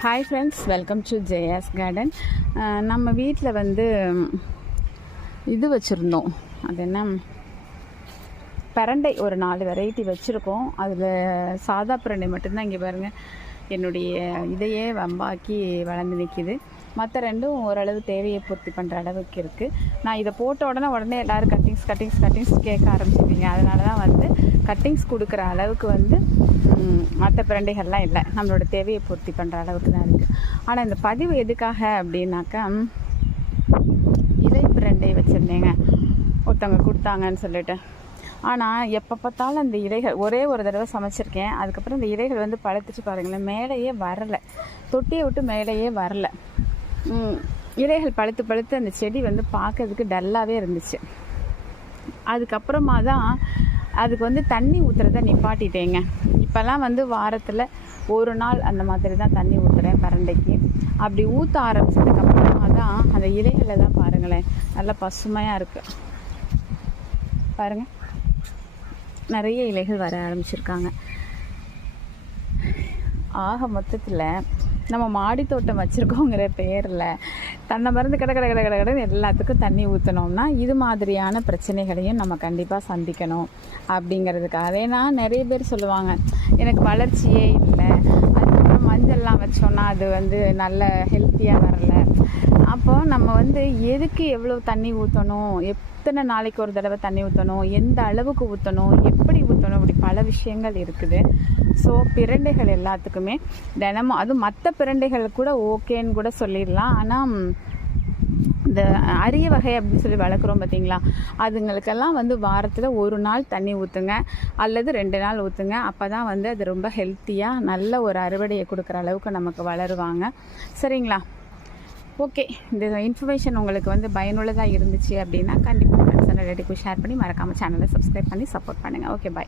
Hi friends welcome to Jaya's garden நம்ம வீட்டில் வந்து இது வச்சுருந்தோம். அது என்ன? பரண்டை ஒரு நாலு வெரைட்டி வச்சுருக்கோம். அதில் சாதா பிரண்டை மட்டும்தான் இங்கே பாருங்கள் என்னுடைய இதையே வம்பாக்கி வளர்ந்து நிற்கிது மற்ற ரெண்டும் ஓரளவு தேவையை பூர்த்தி பண்ணுற அளவுக்கு இருக்குது நான் இதை போட்ட உடனே உடனே எல்லோரும் கட்டிங்ஸ் கட்டிங்ஸ் கட்டிங்ஸ் கேட்க ஆரம்பிச்சிருக்கீங்க அதனால தான் வந்து கட்டிங்ஸ் கொடுக்குற அளவுக்கு வந்து மற்ற பிரண்டைகள்லாம் இல்லை. நம்மளோட தேவையை பூர்த்தி பண்ணுற அளவுக்கு தான் இருக்குது ஆனால் இந்த பதிவு எதுக்காக அப்படின்னாக்கா இலை பிரண்டை வச்சுருந்தேங்க. ஒருத்தவங்க கொடுத்தாங்கன்னு சொல்லிட்டு. ஆனால் எப்போ பார்த்தாலும் அந்த இலைகள் ஒரே ஒரு தடவை சமைச்சிருக்கேன். அதுக்கப்புறம் இந்த இலைகள் வந்து பழுத்துட்டு பாருங்களேன். மேலேயே வரலை. தொட்டியை விட்டு மேலேயே வரல. இலைகள் பழுத்து பழுத்து அந்த செடி வந்து பார்க்கறதுக்கு டல்லாகவே இருந்துச்சு. அதுக்கப்புறமா தான் அதுக்கு வந்து தண்ணி ஊற்றுறத நிப்பாட்டிட்டேங்க. இப்போல்லாம் வந்து வாரத்தில் ஒரு நாள் அந்த மாதிரி தான் தண்ணி ஊற்றுறேன் பரண்டைக்கு. அப்படி ஊற்ற ஆரம்பிச்சதுக்கப்புறமா தான் அந்த இலைகளை தான் பாருங்களேன் நல்லா பசுமையாக இருக்குது பாருங்கள் நிறைய இலைகள் வர ஆரம்பிச்சிருக்காங்க. ஆக மொத்தத்தில் நம்ம மாடி தோட்டம் வச்சுருக்கோங்கிற பேரில் தன்னை மருந்து கடை கடை கடை கடை கடை எல்லாத்துக்கும் தண்ணி ஊற்றினோம்னா இது மாதிரியான பிரச்சனைகளையும் நம்ம கண்டிப்பாக சந்திக்கணும் அப்படிங்கிறதுக்காக. ஏன்னா நிறைய பேர் சொல்லுவாங்க எனக்கு வளர்ச்சியே இல்லை அது வந்து நல்ல ஹெல்த்தியாக வரல. அப்போ நம்ம வந்து எதுக்கு எவ்வளோ தண்ணி ஊற்றணும் எத்தனை நாளைக்கு ஒரு தடவை தண்ணி ஊற்றணும் எந்த அளவுக்கு ஊற்றணும் எப்படி ஊற்றணும் இப்படி பல விஷயங்கள் இருக்குது. ஸோ பிரண்டைகள் எல்லாத்துக்குமே தினமும் அதுவும் மற்ற பிரண்டைகள் கூட ஓகேன்னு கூட சொல்லிடலாம். ஆனால் இந்த அரிய வகை அப்படின்னு சொல்லி வளர்க்குறோம் பார்த்தீங்களா? அதுங்களுக்கெல்லாம் வந்து வாரத்தில் ஒரு நாள் தண்ணி ஊற்றுங்க அல்லது ரெண்டு நாள் ஊற்றுங்க அப்போ தான் வந்து அது ரொம்ப ஹெல்த்தியாக நல்ல ஒரு அறுவடையை கொடுக்குற அளவுக்கு நமக்கு வளருவாங்க. சரிங்களா? ஓகே. இந்த இன்ஃபர்மேஷன் உங்களுக்கு வந்து பயனுள்ளதாக இருந்துச்சு அப்படின்னா கண்டிப்பாக ஃப்ரெண்ட்ஸ் அண்ட் ரிலேட்டிவ் ஷேர் பண்ணி மறக்காமல் சேனலை சப்ஸ்கிரைப் பண்ணி சப்போர்ட் பண்ணுங்கள் ஓகே பாய்